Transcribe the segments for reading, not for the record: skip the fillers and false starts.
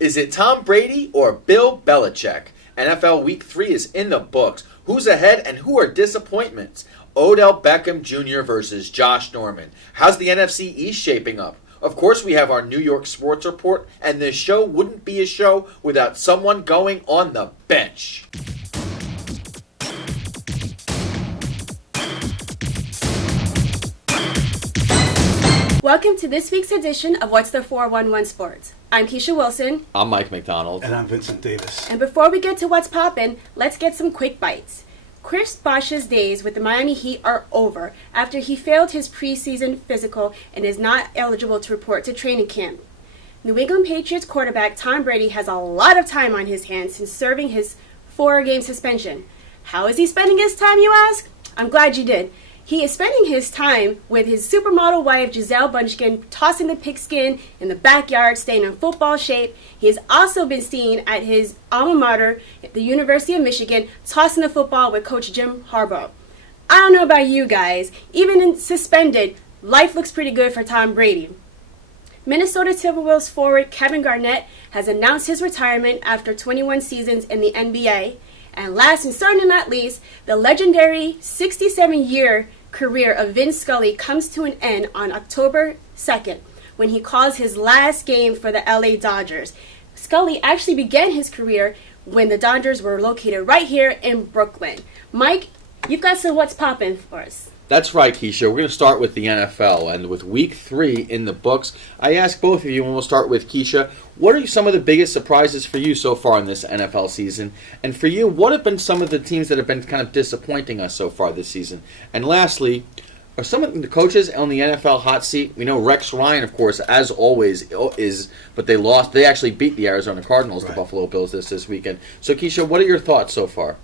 Is it Tom Brady or Bill Belichick? NFL Week 3 is in the books. Who's ahead and who are disappointments? Odell Beckham Jr. versus Josh Norman. How's the NFC East shaping up? Of course, we have our New York sports report, and this show wouldn't be a show without someone going on the bench. Welcome to this week's edition of What's the 411Sports. I'm Keisha Wilson. I'm Mike McDonald. And I'm Vincent Davis. And before we get to what's poppin', let's get some quick bites. Chris Bosh's days with the Miami Heat are over after he failed his preseason physical and is not eligible to report to training camp. New England Patriots quarterback Tom Brady has a lot of time on his hands since serving his 4-game suspension. How is he spending his time, you ask? I'm glad you did. He is spending his time with his supermodel wife, Gisele Bundchen, tossing the pigskin in the backyard, staying in football shape. He has also been seen at his alma mater, the University of Michigan, tossing the football with Coach Jim Harbaugh. I don't know about you guys. Even in suspended, life looks pretty good for Tom Brady. Minnesota Timberwolves forward Kevin Garnett has announced his retirement after 21 seasons in the NBA. And last and certainly not least, the legendary 67-year career of Vin Scully comes to an end on October 2nd when he calls his last game for the LA Dodgers. Scully actually began his career when the Dodgers were located right here in Brooklyn. Mike, you've got some what's poppin' for us. That's right, Keisha. We're going to start with the NFL, and with Week 3 in the books, I ask both of you, and we'll start with Keisha, what are some of the biggest surprises for you so far in this NFL season? And for you, what have been some of the teams that have been kind of disappointing us so far this season? And lastly, are some of the coaches on the NFL hot seat? We know Rex Ryan, of course, as always, is, but they lost. They actually beat the Arizona Cardinals, right, the Buffalo Bills this weekend. So, Keisha, what are your thoughts so far?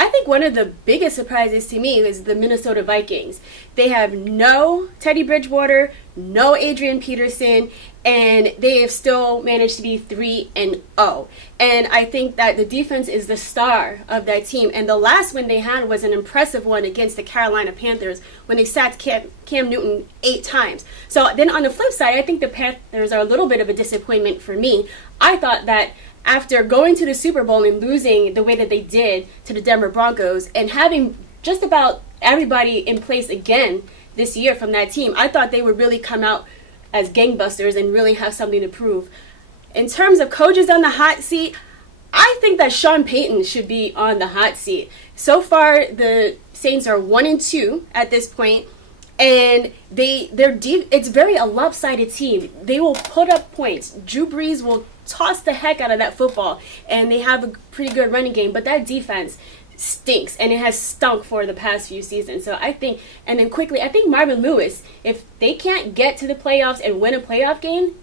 I think one of the biggest surprises to me is the Minnesota Vikings. They have no Teddy Bridgewater, no Adrian Peterson, and they have still managed to be 3-0. And I think that the defense is the star of that team. And the last win they had was an impressive one against the Carolina Panthers when they sacked Cam Newton 8 times. So then on the flip side, I think the Panthers are a little bit of a disappointment for me. I thought that after going to the Super Bowl and losing the way that they did to the Denver Broncos and having just about everybody in place again this year from that team, I thought they would really come out as gangbusters and really have something to prove. In terms of coaches on the hot seat, I think that Sean Payton should be on the hot seat. So far, the Saints are 1-2 at this point, and it's very a lopsided team. They will put up points. Drew Brees will toss the heck out of that football, and they have a pretty good running game, but that defense stinks, and it has stunk for the past few seasons. So I think, and then quickly, I think Marvin Lewis, if they can't get to the playoffs and win a playoff game,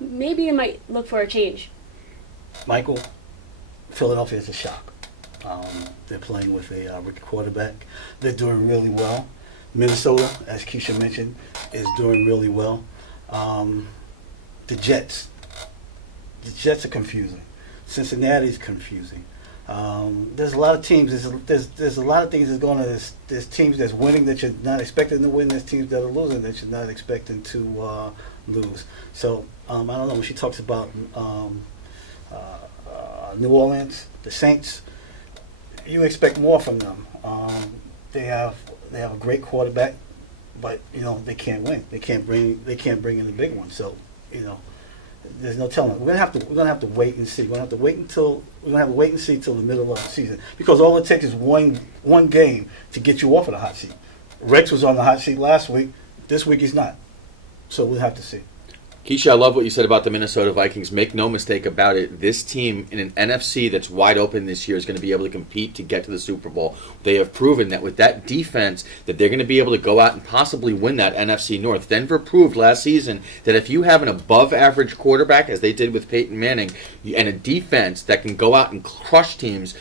maybe it might look for a change. Michael, Philadelphia is a shock. They're playing with a rookie quarterback. They're doing really well. Minnesota, as Keisha mentioned, is doing really well. The Jets are confusing. Cincinnati's confusing. There's a lot of teams. There's a lot of things that's going on. There's teams that's winning that you're not expecting to win. There's teams that are losing that you're not expecting to lose. So I don't know. When she talks about New Orleans, the Saints, you expect more from them. They have a great quarterback, but they can't win. They can't bring in the big one. So there's no telling. We're gonna have to wait and see. We're gonna have to wait and see till the middle of the season, because all it takes is one game to get you off of the hot seat. Rex was on the hot seat last week. This week he's not. So we'll have to see. Keisha, I love what you said about the Minnesota Vikings. Make no mistake about it. This team in an NFC that's wide open this year is going to be able to compete to get to the Super Bowl. They have proven that with that defense that they're going to be able to go out and possibly win that NFC North. Denver proved last season that if you have an above-average quarterback, as they did with Peyton Manning, and a defense that can go out and crush teams,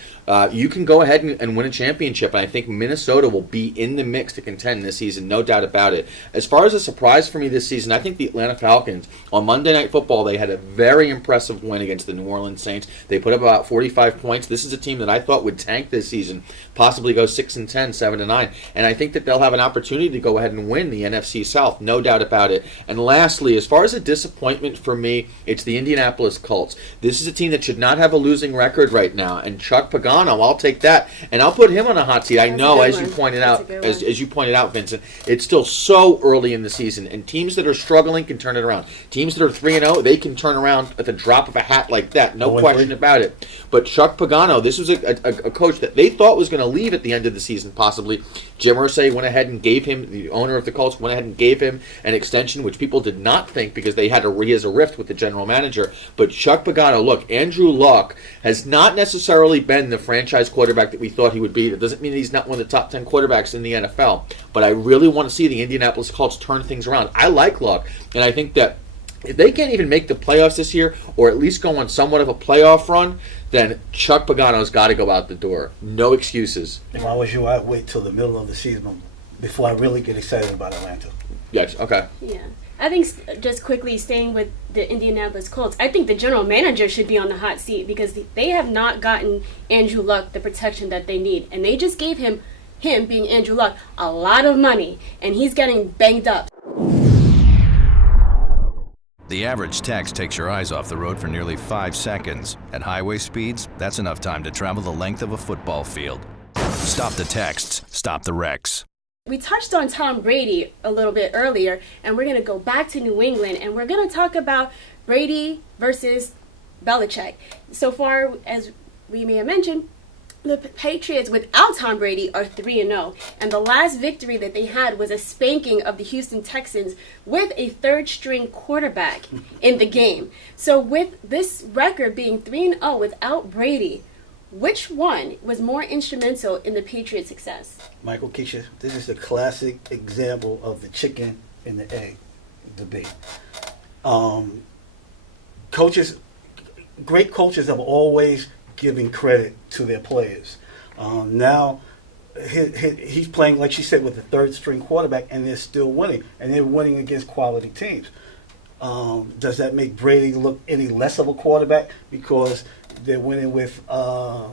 you can go ahead and win a championship, and I think Minnesota will be in the mix to contend this season, no doubt about it. As far as a surprise for me this season, I think the Atlanta Falcons, on Monday Night Football, they had a very impressive win against the New Orleans Saints. They put up about 45 points. This is a team that I thought would tank this season, possibly go 6-10, 7-9, and I think that they'll have an opportunity to go ahead and win the NFC South, no doubt about it. And lastly, as far as a disappointment for me, it's the Indianapolis Colts. This is a team that should not have a losing record right now, and Chuck Pagano, I'll take that, and I'll put him on a hot seat. I know, as you pointed out, as you pointed out, Vincent, it's still so early in the season, and teams that are struggling can turn it around. Teams that are 3-0, they can turn around at the drop of a hat like that, no question about it. But Chuck Pagano, this was a coach that they thought was going to leave at the end of the season, possibly. Jim Irsay went ahead and gave him, the owner of the Colts, went ahead and gave him an extension, which people did not think because he has a rift with the general manager. But Chuck Pagano, look, Andrew Luck has not necessarily been the franchise quarterback that we thought he would be. That doesn't mean he's not one of the top 10 quarterbacks in the NFL. But I really want to see the Indianapolis Colts turn things around. I like Luck, and I think that if they can't even make the playoffs this year, or at least go on somewhat of a playoff run, then Chuck Pagano's got to go out the door. No excuses. If I was you, I'd wait till the middle of the season before I really get excited about Atlanta. Yes, okay. Yeah. I think just quickly staying with the Indianapolis Colts, I think the general manager should be on the hot seat because they have not gotten Andrew Luck the protection that they need. And they just gave him being Andrew Luck, a lot of money, and he's getting banged up. The average text takes your eyes off the road for nearly 5 seconds. At highway speeds, that's enough time to travel the length of a football field. Stop the texts, stop the wrecks. We touched on Tom Brady a little bit earlier, and we're going to go back to New England, and we're going to talk about Brady versus Belichick. So far, as we may have mentioned, the Patriots without Tom Brady are 3-0, and the last victory that they had was a spanking of the Houston Texans with a third-string quarterback in the game. So with this record being 3-0 without Brady, which one was more instrumental in the Patriots' success? Michael, Keisha, this is a classic example of the chicken and the egg debate. Great coaches have always given credit to their players. Now, he's playing, like she said, with the third-string quarterback, and they're still winning, and they're winning against quality teams. Does that make Brady look any less of a quarterback because they're winning with I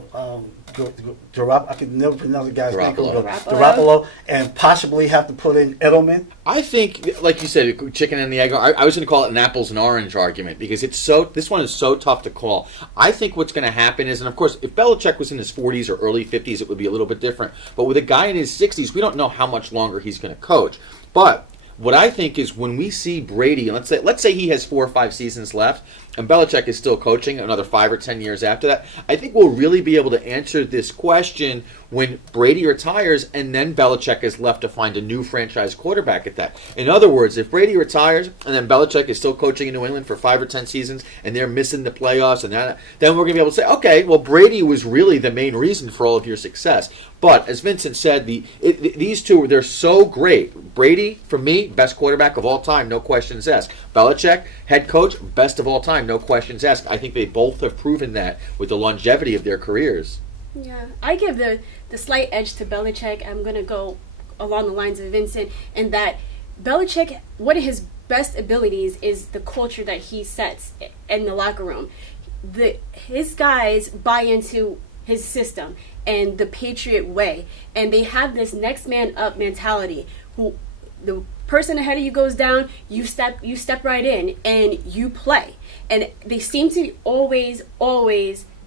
can never pronounce the guy's name. Garoppolo, and possibly have to put in Edelman. I think, like you said, chicken and the egg. I was going to call it an apples and orange argument because this one is so tough to call. I think what's going to happen is, and of course, if Belichick was in his 40s or early 50s, it would be a little bit different. But with a guy in his 60s, we don't know how much longer he's going to coach. But what I think is when we see Brady, let's say he has 4 or 5 seasons left, and Belichick is still coaching another 5 or 10 years after that, I think we'll really be able to answer this question when Brady retires and then Belichick is left to find a new franchise quarterback at that. In other words, if Brady retires and then Belichick is still coaching in New England for 5 or 10 seasons and they're missing the playoffs, and then we're going to be able to say, okay, well, Brady was really the main reason for all of your success. But as Vincent said, these two, they're so great. Brady, for me, best quarterback of all time, no questions asked. Belichick, head coach, best of all time, no questions asked. I think they both have proven that with the longevity of their careers. Yeah, I give the slight edge to Belichick. I'm going to go along the lines of Vincent in that Belichick, one of his best abilities is the culture that he sets in the locker room. His guys buy into his system and the Patriot way, and they have this next man up mentality. Who the person ahead of you goes down, you step right in and you play. And they seem to always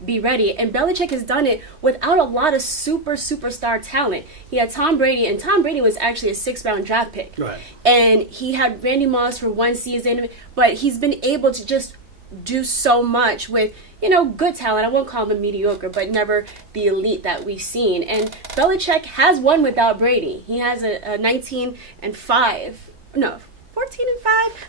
be ready. And Belichick has done it without a lot of superstar talent. He had Tom Brady, and Tom Brady was actually a 6th-round draft pick. Right. And he had Randy Moss for 1 season, but he's been able to just do so much with, good talent. I won't call him mediocre, but never the elite that we've seen. And Belichick has won without Brady. He has a 14-5.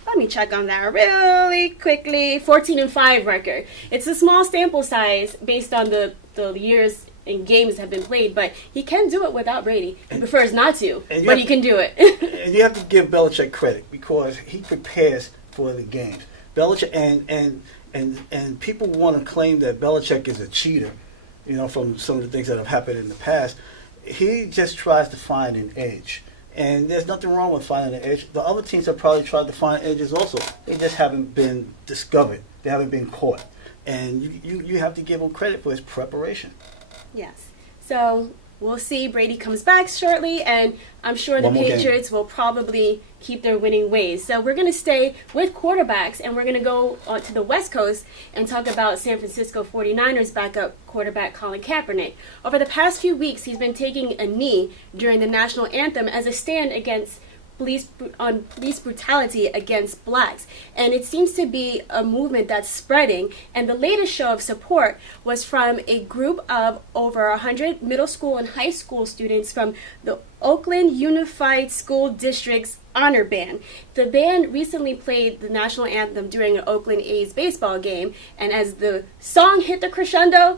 Let me check on that really quickly. 14-5 record. It's a small sample size based on the years and games that have been played, but he can do it without Brady. He prefers not to, but he can do it. And you have to give Belichick credit because he prepares for the games. Belichick and people want to claim that Belichick is a cheater. from some of the things that have happened in the past. He just tries to find an edge. And there's nothing wrong with finding an edge. The other teams have probably tried to find edges also. They just haven't been discovered. They haven't been caught. And you have to give him credit for his preparation. Yes. So we'll see. Brady comes back shortly, and I'm sure the Patriots will probably keep their winning ways. So we're going to stay with quarterbacks, and we're going to go to the West Coast and talk about San Francisco 49ers backup quarterback Colin Kaepernick. Over the past few weeks, he's been taking a knee during the national anthem as a stand against police brutality against blacks, and it seems to be a movement that's spreading. And the latest show of support was from a group of over 100 middle school and high school students from the Oakland Unified School District's honor band. The band recently played the national anthem during an Oakland A's baseball game, and as the song hit the crescendo,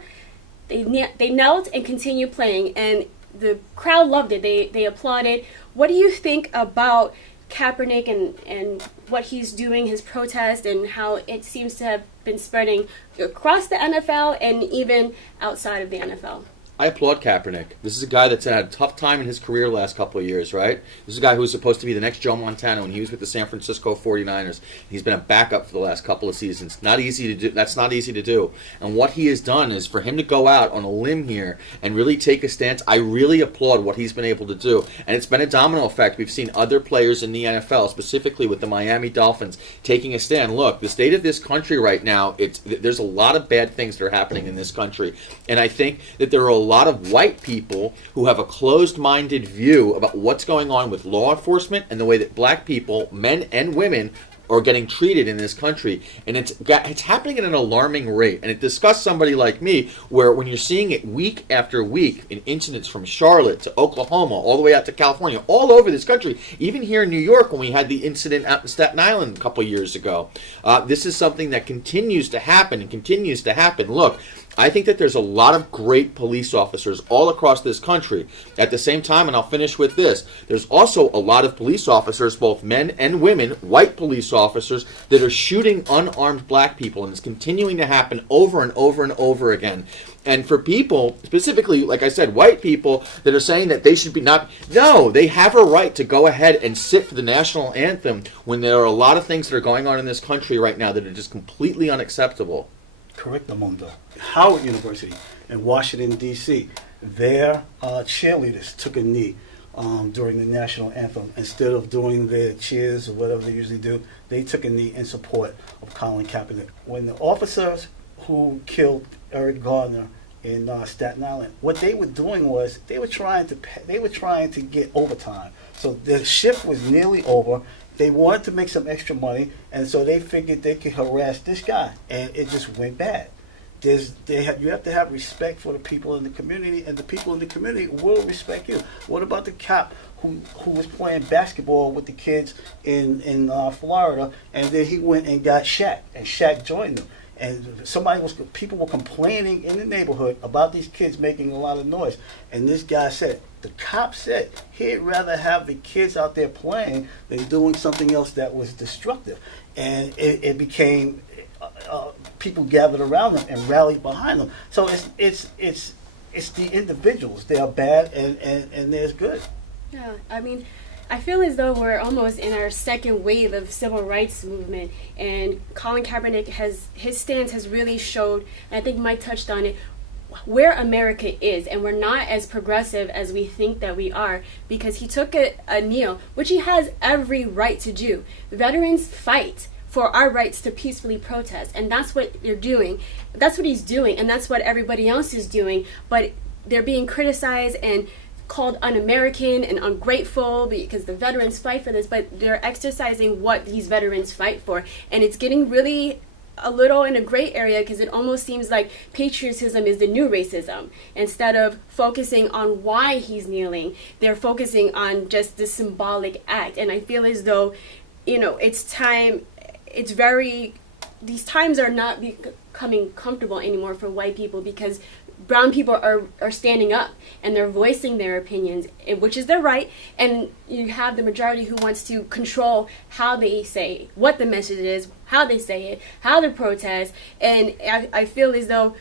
they knelt and continued playing, and the crowd loved it. They applauded. What do you think about Kaepernick and what he's doing, his protest, and how it seems to have been spreading across the NFL and even outside of the NFL? I applaud Kaepernick. This is a guy that's had a tough time in his career the last couple of years, right? This is a guy who was supposed to be the next Joe Montana when he was with the San Francisco 49ers. He's been a backup for the last couple of seasons. Not easy to do. That's not easy to do. And what he has done is for him to go out on a limb here and really take a stance. I really applaud what he's been able to do. And it's been a domino effect. We've seen other players in the NFL, specifically with the Miami Dolphins, taking a stand. Look, the state of this country right now, there's a lot of bad things that are happening in this country. And I think that there are a lot of white people who have a closed-minded view about what's going on with law enforcement and the way that black people, men and women, are getting treated in this country. And it's happening at an alarming rate. And it disgusts somebody like me, where when you're seeing it week after week in incidents from Charlotte to Oklahoma, all the way out to California, all over this country, even here in New York when we had the incident out in Staten Island a couple years ago. This is something that continues to happen and continues to happen. Look, I think that there's a lot of great police officers all across this country. At the same time, and I'll finish with this, there's also a lot of police officers, both men and women, white police officers, that are shooting unarmed black people, and it's continuing to happen over and over and over again. And for people, specifically, like I said, white people that are saying that they should be no, they have a right to go ahead and sit for the national anthem when there are a lot of things that are going on in this country right now that are just completely unacceptable. Correctamundo. Howard University in Washington, D.C., their cheerleaders took a knee during the national anthem. Instead of doing their cheers or whatever they usually do, they took a knee in support of Colin Kaepernick. When the officers who killed Eric Garner in Staten Island, what they were doing was they were trying to get overtime. So the shift was nearly over. They wanted to make some extra money, and so they figured they could harass this guy, and it just went bad. You have to have respect for the people in the community, and the people in the community will respect you. What about the cop who was playing basketball with the kids in Florida, and then he went and got Shaq, and Shaq joined them? And people were complaining in the neighborhood about these kids making a lot of noise. And this guy said, the cop said he'd rather have the kids out there playing than doing something else that was destructive. And it became, people gathered around them and rallied behind them. So it's the individuals. They are bad and there's good. Yeah, I mean, I feel as though we're almost in our second wave of civil rights movement, and Colin Kaepernick his stance has really showed, and I think Mike touched on it, where America is, and we're not as progressive as we think that we are, because he took a kneel, which he has every right to do. Veterans fight for our rights to peacefully protest, and that's what they're doing. That's what he's doing, and that's what everybody else is doing, but they're being criticized and called un-American and ungrateful because the veterans fight for this, but they're exercising what these veterans fight for. And it's getting really a little in a gray area because it almost seems like patriotism is the new racism. Instead of focusing on why he's kneeling, they're focusing on just the symbolic act. And I feel as though, these times are not becoming comfortable anymore for white people, because brown people are standing up and they're voicing their opinions, which is their right, and you have the majority who wants to control how they say, what the message is, how they say it, how they protest, and I feel as though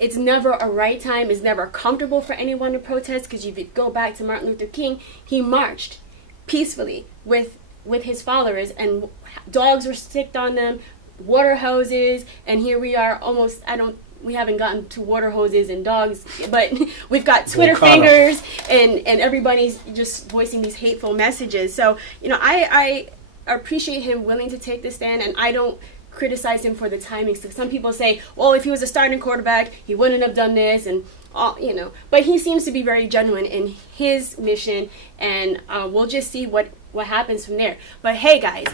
it's never a right time. It's never comfortable for anyone to protest, because if you go back to Martin Luther King, he marched peacefully with his followers, and dogs were sticked on them, water hoses, and here we are almost, we haven't gotten to water hoses and dogs, but we've got Twitter fingers, and everybody's just voicing these hateful messages. So, I appreciate him willing to take this stand, and I don't criticize him for the timing. So some people say, well, if he was a starting quarterback, he wouldn't have done this, and all, but he seems to be very genuine in his mission, and we'll just see what happens from there. But hey, guys,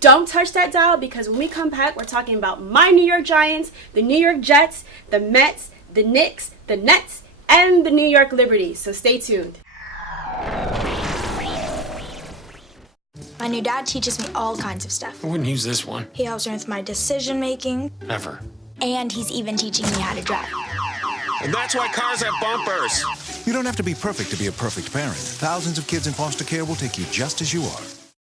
don't touch that dial, because when we come back, we're talking about my New York Giants, the New York Jets, the Mets, the Knicks, the Nets, and the New York Liberty. So stay tuned. My new dad teaches me all kinds of stuff. I wouldn't use this one. He helps me with my decision making. Never. And he's even teaching me how to drive. And that's why cars have bumpers. You don't have to be perfect to be a perfect parent. Thousands of kids in foster care will take you just as you are.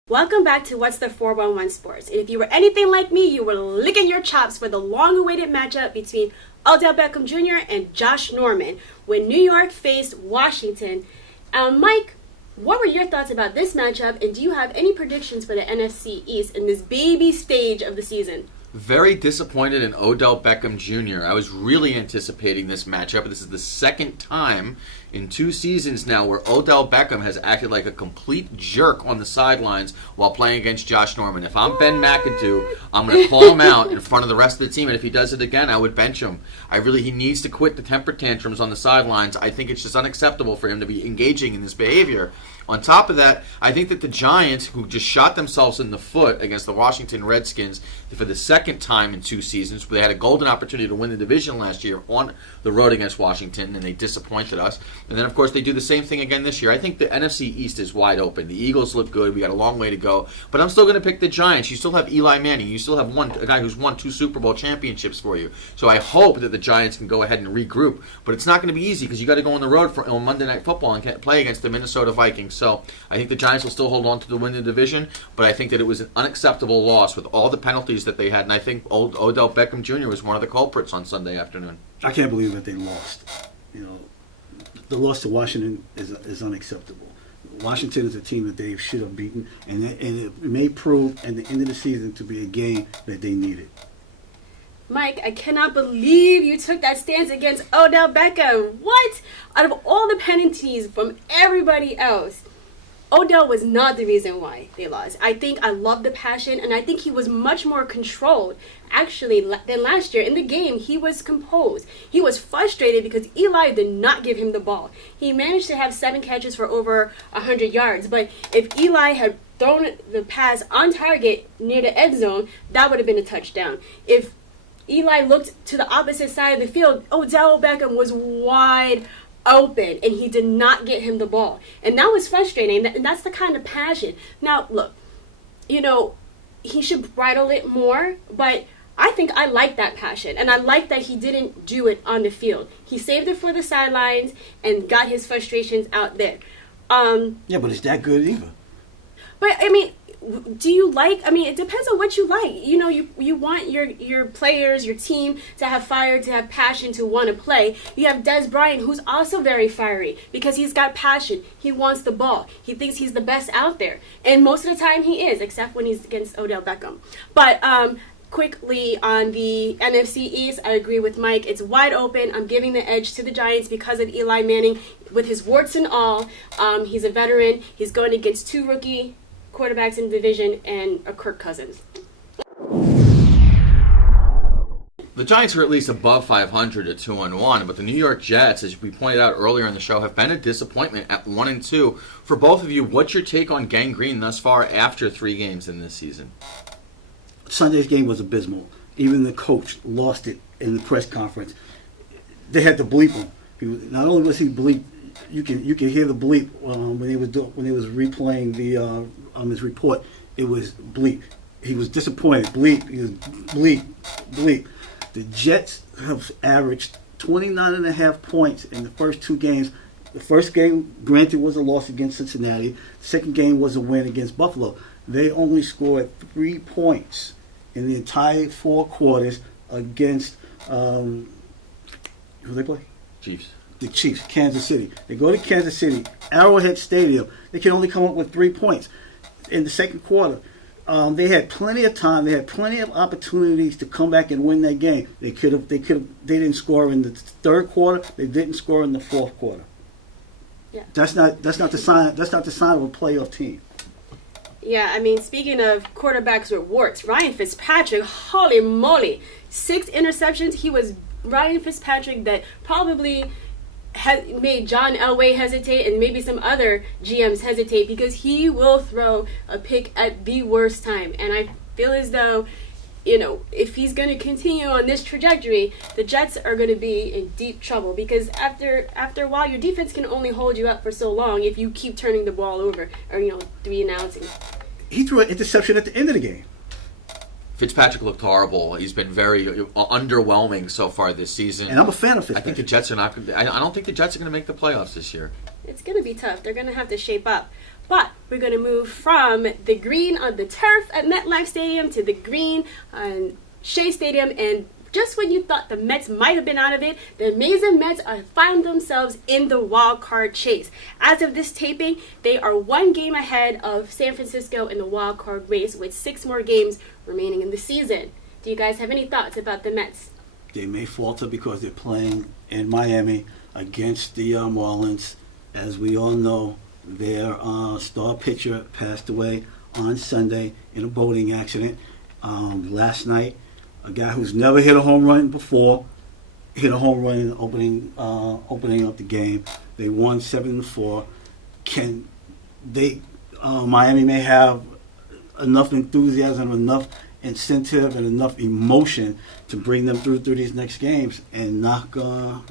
Welcome back to What's the 411 Sports. And if you were anything like me, you were licking your chops for the long-awaited matchup between Odell Beckham Jr. and Josh Norman when New York faced Washington. Mike, what were your thoughts about this matchup, and do you have any predictions for the NFC East in this baby stage of the season? Very disappointed in Odell Beckham Jr. I was really anticipating this matchup. This is the second time in 2 seasons now where Odell Beckham has acted like a complete jerk on the sidelines while playing against Josh Norman. If I'm Ben McAdoo, I'm going to call him out in front of the rest of the team, and if he does it again, I would bench him. He needs to quit the temper tantrums on the sidelines. I think it's just unacceptable for him to be engaging in this behavior. On top of that, I think that the Giants, who just shot themselves in the foot against the Washington Redskins for the second time in 2 seasons, where they had a golden opportunity to win the division last year on the road against Washington, and they disappointed us. And then, of course, they do the same thing again this year. I think the NFC East is wide open. The Eagles look good. We got a long way to go. But I'm still going to pick the Giants. You still have Eli Manning. You still have a guy who's won 2 Super Bowl championships for you. So I hope that the Giants can go ahead and regroup. But it's not going to be easy, because you got to go on the road on Monday Night Football and play against the Minnesota Vikings. So I think the Giants will still hold on to the win of the division, but I think that it was an unacceptable loss with all the penalties that they had, and I think Odell Beckham Jr. was one of the culprits on Sunday afternoon. I can't believe that they lost. The loss to Washington is unacceptable. Washington is a team that they should have beaten, and it may prove at the end of the season to be a game that they needed. Mike, I cannot believe you took that stance against Odell Beckham. What? Out of all the penalties from everybody else, Odell was not the reason why they lost. I think I love the passion, and I think he was much more controlled, actually, than last year. In the game, he was composed. He was frustrated because Eli did not give him the ball. He managed to have 7 catches for over 100 yards, but if Eli had thrown the pass on target near the end zone, that would have been a touchdown. If Eli looked to the opposite side of the field, Odell Beckham was wide open, and he did not get him the ball. And that was frustrating, and that's the kind of passion. Now, look, he should bridle it more, but I think I like that passion, and I like that he didn't do it on the field. He saved it for the sidelines and got his frustrations out there. Yeah, but it's that good either. But, do you like, it depends on what you like. You want your players, your team to have fire, to have passion, to want to play. You have Des Bryant, who's also very fiery because he's got passion. He wants the ball. He thinks he's the best out there. And most of the time he is, except when he's against Odell Beckham. But quickly on the NFC East, I agree with Mike. It's wide open. I'm giving the edge to the Giants because of Eli Manning. With his warts and all, he's a veteran. He's going against 2 rookie quarterbacks in the division and a Kirk Cousins. The Giants are at least above 500 at 2-1, but the New York Jets, as we pointed out earlier in the show, have been a disappointment at 1-2. For both of you, what's your take on Gang Green thus far after 3 games in this season? Sunday's game was abysmal. Even the coach lost it in the press conference. They had to bleep him. Not only was he bleeped, you can hear the bleep when he was replaying his report. It was bleep. He was disappointed. Bleep. He was bleep. Bleep. The Jets have averaged 29.5 points in the first 2 games. The first game, granted, was a loss against Cincinnati. The second game was a win against Buffalo. They only scored 3 points in the entire 4 quarters against Who they play? Chiefs. The Chiefs, Kansas City. They go to Kansas City, Arrowhead Stadium. They can only come up with 3 points in the second quarter. They had plenty of time. They had plenty of opportunities to come back and win that game. They could have. They didn't score in the third quarter. They didn't score in the fourth quarter. Yeah. That's not the sign. That's not the sign of a playoff team. Yeah, I mean, speaking of quarterbacks with warts, Ryan Fitzpatrick, holy moly, 6 interceptions. He was Ryan Fitzpatrick that probably made John Elway hesitate and maybe some other GMs hesitate, because he will throw a pick at the worst time. And I feel as though, if he's going to continue on this trajectory, the Jets are going to be in deep trouble, because after a while, your defense can only hold you up for so long if you keep turning the ball over or 3 and outs. He threw an interception at the end of the game. Fitzpatrick looked horrible. He's been very underwhelming so far this season. And I'm a fan of Fitzpatrick. I think the Jets are not. I don't think the Jets are going to make the playoffs this year. It's going to be tough. They're going to have to shape up. But we're going to move from the green on the turf at MetLife Stadium to the green on Shea Stadium. And just when you thought the Mets might have been out of it, the amazing Mets find themselves in the wild card chase. As of this taping, they are 1 game ahead of San Francisco in the wild card race, with 6 more games remaining in the season. Do you guys have any thoughts about the Mets? They may falter because they're playing in Miami against the Marlins. As we all know, their star pitcher passed away on Sunday in a boating accident. Last night, a guy who's never hit a home run before hit a home run in opening up the game. They won 7-4. Miami may have enough enthusiasm, enough incentive, and enough emotion to bring them through these next games and knock the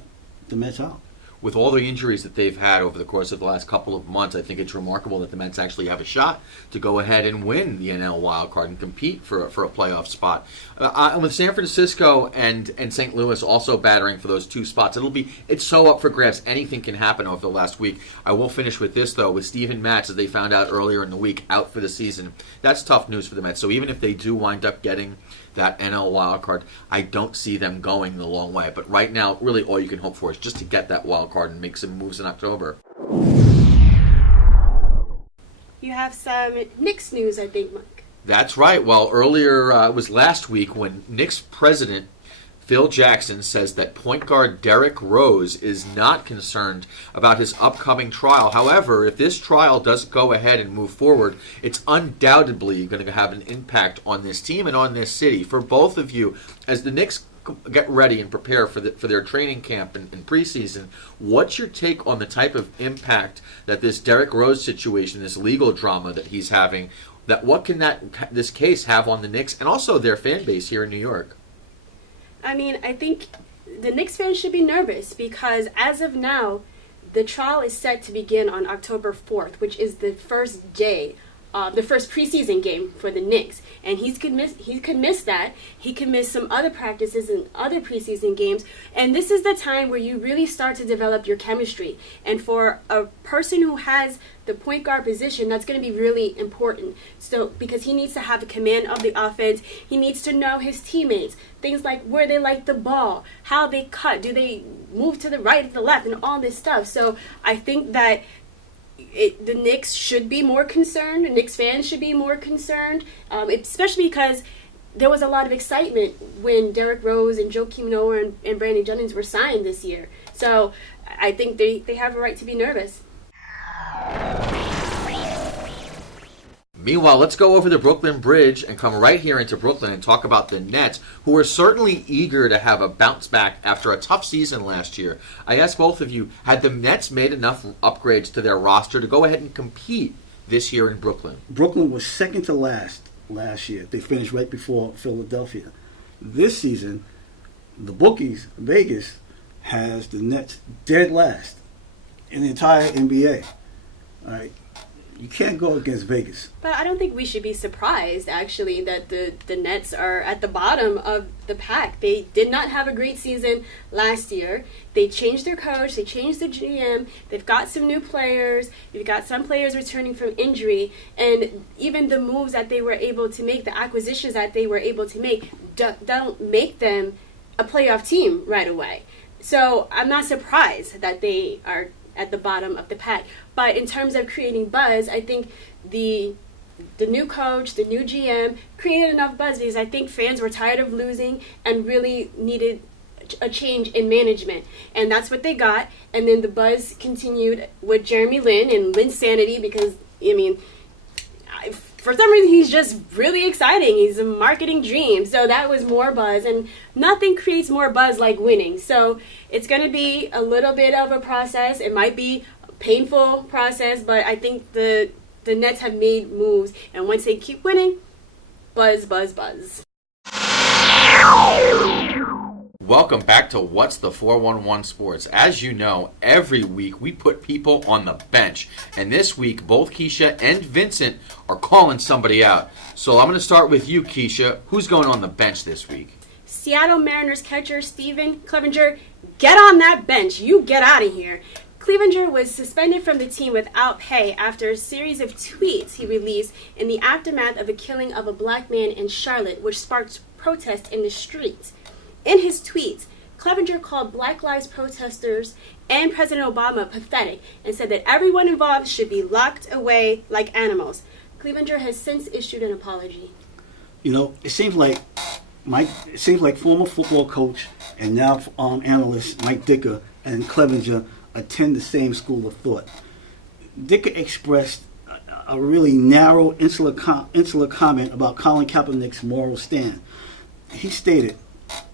Mets out. With all the injuries that they've had over the course of the last couple of months, I think it's remarkable that the Mets actually have a shot to go ahead and win the NL wild card and compete for a playoff spot. With San Francisco and St. Louis also battering for those 2 spots, it's so up for grabs. Anything can happen over the last week. I will finish with this, though, with Steven Matz, as they found out earlier in the week, out for the season. That's tough news for the Mets. So even if they do wind up getting that NL wild card, I don't see them going the long way. But right now, really all you can hope for is just to get that wild card and make some moves in October. You have some Knicks news, I think, Mike. That's right. Well, earlier, it was last week when Knicks president Phil Jackson says that point guard Derrick Rose is not concerned about his upcoming trial. However, if this trial does go ahead and move forward, it's undoubtedly going to have an impact on this team and on this city. For both of you, as the Knicks get ready and prepare for their training camp and preseason, what's your take on the type of impact that this Derrick Rose situation, this legal drama that he's having, what can this case have on the Knicks and also their fan base here in New York? I mean, I think the Knicks fans should be nervous, because as of now, the trial is set to begin on October 4th, which is the first day, the first preseason game for the Knicks. And he could miss that. He could miss some other practices and other preseason games. And this is the time where you really start to develop your chemistry. And for a person who has the point guard position, that's going to be really important. So, because he needs to have a command of the offense, he needs to know his teammates, things like where they like the ball, how they cut, do they move to the right or the left, and all this stuff. So I think that the Knicks should be more concerned. The Knicks fans should be more concerned, especially because there was a lot of excitement when Derrick Rose and Joakim Noah and Brandon Jennings were signed this year. So I think they have a right to be nervous. Meanwhile, let's go over the Brooklyn Bridge and come right here into Brooklyn and talk about the Nets, who are certainly eager to have a bounce back after a tough season last year. I ask both of you, had the Nets made enough upgrades to their roster to go ahead and compete this year in Brooklyn? Brooklyn was second to last year. They finished right before Philadelphia. This season, the bookies, Vegas, has the Nets dead last in the entire NBA. All right. You can't go against Vegas. But I don't think we should be surprised, actually, that the Nets are at the bottom of the pack. They did not have a great season last year. They changed their coach. They changed their GM. They've got some new players. They've got some players returning from injury. And even the moves that they were able to make, the acquisitions that they were able to make, don't make them a playoff team right away. So I'm not surprised that they are at the bottom of the pack. But in terms of creating buzz, I think the new coach, the new GM created enough buzz because I think fans were tired of losing and really needed a change in management. And that's what they got. And then the buzz continued with Jeremy Lin and Linsanity because, I mean, for some reason, he's just really exciting. He's a marketing dream. So that was more buzz. And nothing creates more buzz like winning. So it's going to be a little bit of a process. It might be a painful process, but I think the Nets have made moves. And once they keep winning, buzz, buzz, buzz. Welcome back to What's the 411 Sports. As you know, every week we put people on the bench. And this week, both Keisha and Vincent are calling somebody out. So I'm going to start with you, Keisha. Who's going on the bench this week? Seattle Mariners catcher Steven Clevenger, get on that bench. You get out of here. Clevenger was suspended from the team without pay after a series of tweets he released in the aftermath of the killing of a black man in Charlotte, which sparked protests in the streets. In his tweets, Clevenger called Black Lives protesters and President Obama pathetic and said that everyone involved should be locked away like animals. Clevenger has since issued an apology. You know, it seems like former football coach and now analyst Mike Ditka and Clevenger attend the same school of thought. Ditka expressed a really narrow, insular comment about Colin Kaepernick's moral stand. He stated,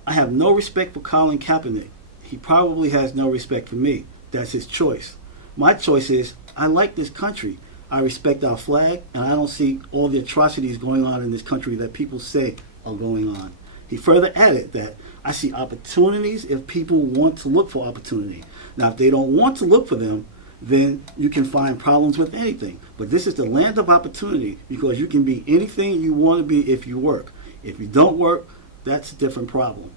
"I have no respect for Colin Kaepernick. He probably has no respect for me. That's his choice. My choice is, I like this country. I respect our flag, and I don't see all the atrocities going on in this country that people say are going on." He further added that, "I see opportunities if people want to look for opportunity. Now, if they don't want to look for them, then you can find problems with anything. But this is the land of opportunity because you can be anything you want to be if you work. If you don't work, that's a different problem."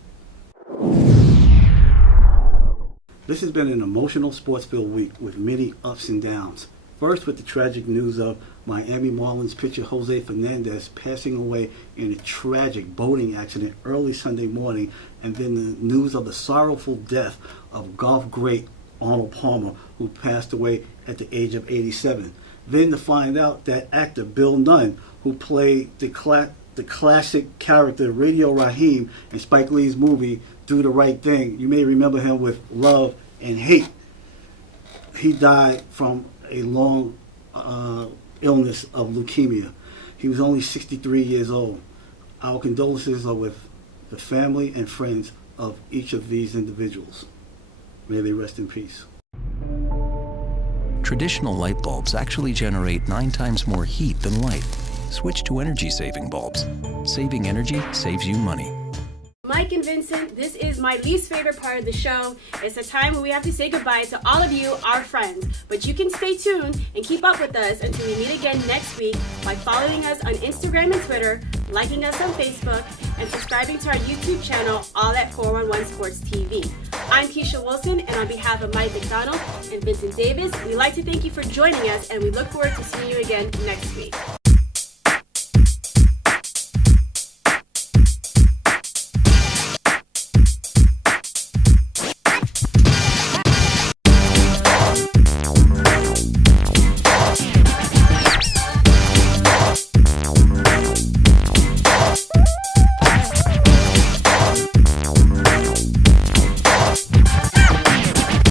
This has been an emotional sports-filled week with many ups and downs. First, with the tragic news of Miami Marlins pitcher Jose Fernandez passing away in a tragic boating accident early Sunday morning, and then the news of the sorrowful death of golf great Arnold Palmer, who passed away at the age of 87. Then to find out that actor Bill Nunn, who played the classic character Radio Raheem in Spike Lee's movie Do the Right Thing. You may remember him with Love and Hate. He died from a long illness of leukemia. He was only 63 years old. Our condolences are with the family and friends of each of these individuals. May they rest in peace. Traditional light bulbs actually generate 9 times more heat than light. Switch to energy-saving bulbs. Saving energy saves you money. Mike and Vincent, this is my least favorite part of the show. It's a time when we have to say goodbye to all of you, our friends. But you can stay tuned and keep up with us until we meet again next week by following us on Instagram and Twitter, liking us on Facebook, and subscribing to our YouTube channel, all at 411 Sports TV. I'm Keisha Wilson, and on behalf of Mike McDonald and Vincent Davis, we'd like to thank you for joining us, and we look forward to seeing you again next week.